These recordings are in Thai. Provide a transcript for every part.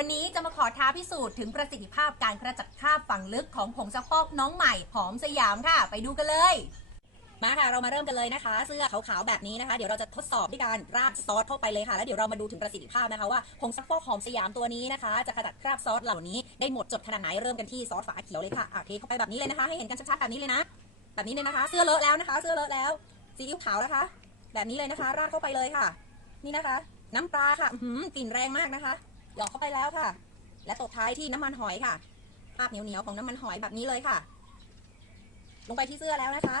วันนี้จะมาขอท้าพิสูจน์ถึงประสิทธิภาพการกระจัดคราบฝังลึกของผงซักฟอกน้องใหม่หอมสยามค่ะ ไปดูกันเลย มาค่ะเรามาเริ่มกันเลยนะคะ เสื้อขาวๆแบบนี้นะคะ เดี๋ยวเราจะทดสอบด้วยการราดซอสเข้าไปเลยค่ะ แล้วเดี๋ยวเรามาดูถึงประสิทธิภาพนะคะว่าผงซักฟอกหอมสยามตัวนี้นะคะ จะขจัดคราบซอสเหล่านี้ได้หมดจดขนาดไหนเริ่มกันที่ซอสฝาเขียวเลยค่ะอะเทเข้าไปแบบนี้เลยนะคะ ให้เห็นกันชัดๆแบบนี้เลยนะ แบบนี้เลยนะคะ เสื้อเลอะแล้วนะคะ เสื้อเลอะแล้วซีอิ๊วขาวนะคะ แบบนี้เลยนะคะ ราดเข้าไปเลยค่ะ นี่นะคะ น้ำปลาค่ะหือกลิ่นแรงมากนะคะ หยอกเข้าไปแล้วค่ะ และตบท้ายที่น้ำมันหอยค่ะ ภาพเหนียวๆของน้ำมันหอยแบบนี้เลยค่ะ ลงไปที่เสื้อแล้วนะคะ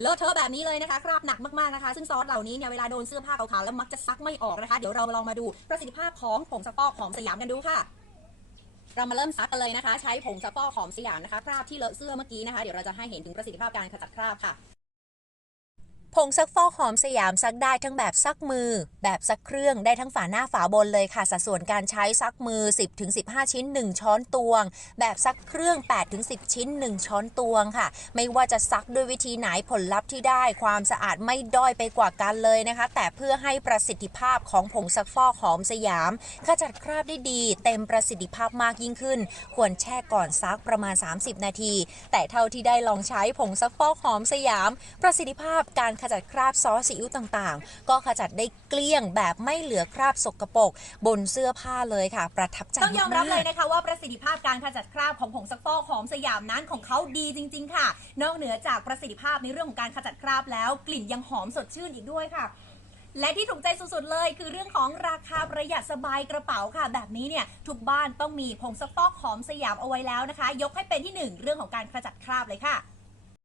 เลอะเทอะแบบนี้เลยนะคะ คราบหนักมากๆนะคะ ซึ่งซอสเหล่านี้เนี่ยเวลาโดนเสื้อผ้าขาวๆแล้วมักจะซักไม่ออกนะคะ เดี๋ยวเราลองมาดูประสิทธิภาพของผงซักฟอกหอมสยามกันดูค่ะ เรามาเริ่มซักกันเลยนะคะ ใช้ผงซักฟอกหอมสยามนะคะ คราบที่เลอะเสื้อเมื่อกี้นะคะ เดี๋ยวเราจะให้เห็นถึงประสิทธิภาพการขจัดคราบค่ะ ผงซักฟอกหอมสยามซักได้ทั้งแบบซักมือ แบบซักเครื่องได้ทั้งฝาหน้าฝาบนเลยค่ะ สัดส่วนการใช้ซักมือ 10-15 ชิ้น 1 ช้อนตวง แบบซักเครื่อง 8-10 ชิ้น 1 ช้อนตวงค่ะ ไม่ว่าจะซักด้วยวิธีไหนผลลัพธ์ที่ได้ความสะอาดไม่ด้อยไปกว่ากันเลยนะคะ แต่เพื่อให้ประสิทธิภาพของผงซักฟอกหอมสยาม ขจัดคราบได้ดี เต็มประสิทธิภาพมากยิ่งขึ้น ควรแช่ก่อนซักประมาณ 30 นาที แต่เท่าที่ได้ลองใช้ผงซักฟอกหอมสยาม ประสิทธิภาพการขจัดคราบซอสซีอิ๊วต่างๆ ก็ขจัดได้เกลี้ยงแบบไม่เหลือคราบสกปรกบนเสื้อผ้าเลยค่ะ ประทับใจต้องยอมรับเลยนะคะว่าประสิทธิภาพการขจัดคราบของผงซักฟอกหอมสยามนั้นของเขาดีจริง ๆ ค่ะ นอกเหนือจากประสิทธิภาพในเรื่องของการขจัดคราบแล้วกลิ่นยังหอมสดชื่นอีกด้วยค่ะและที่ถูกใจสุดๆ เลยคือเรื่องของราคาประหยัดสบายกระเป๋าค่ะ แบบนี้เนี่ยทุกบ้านต้องมีผงซักฟอกหอมสยามเอาไว้แล้วนะคะ ยกให้เป็นที่หนึ่งเรื่องของการขจัดคราบเลยค่ะ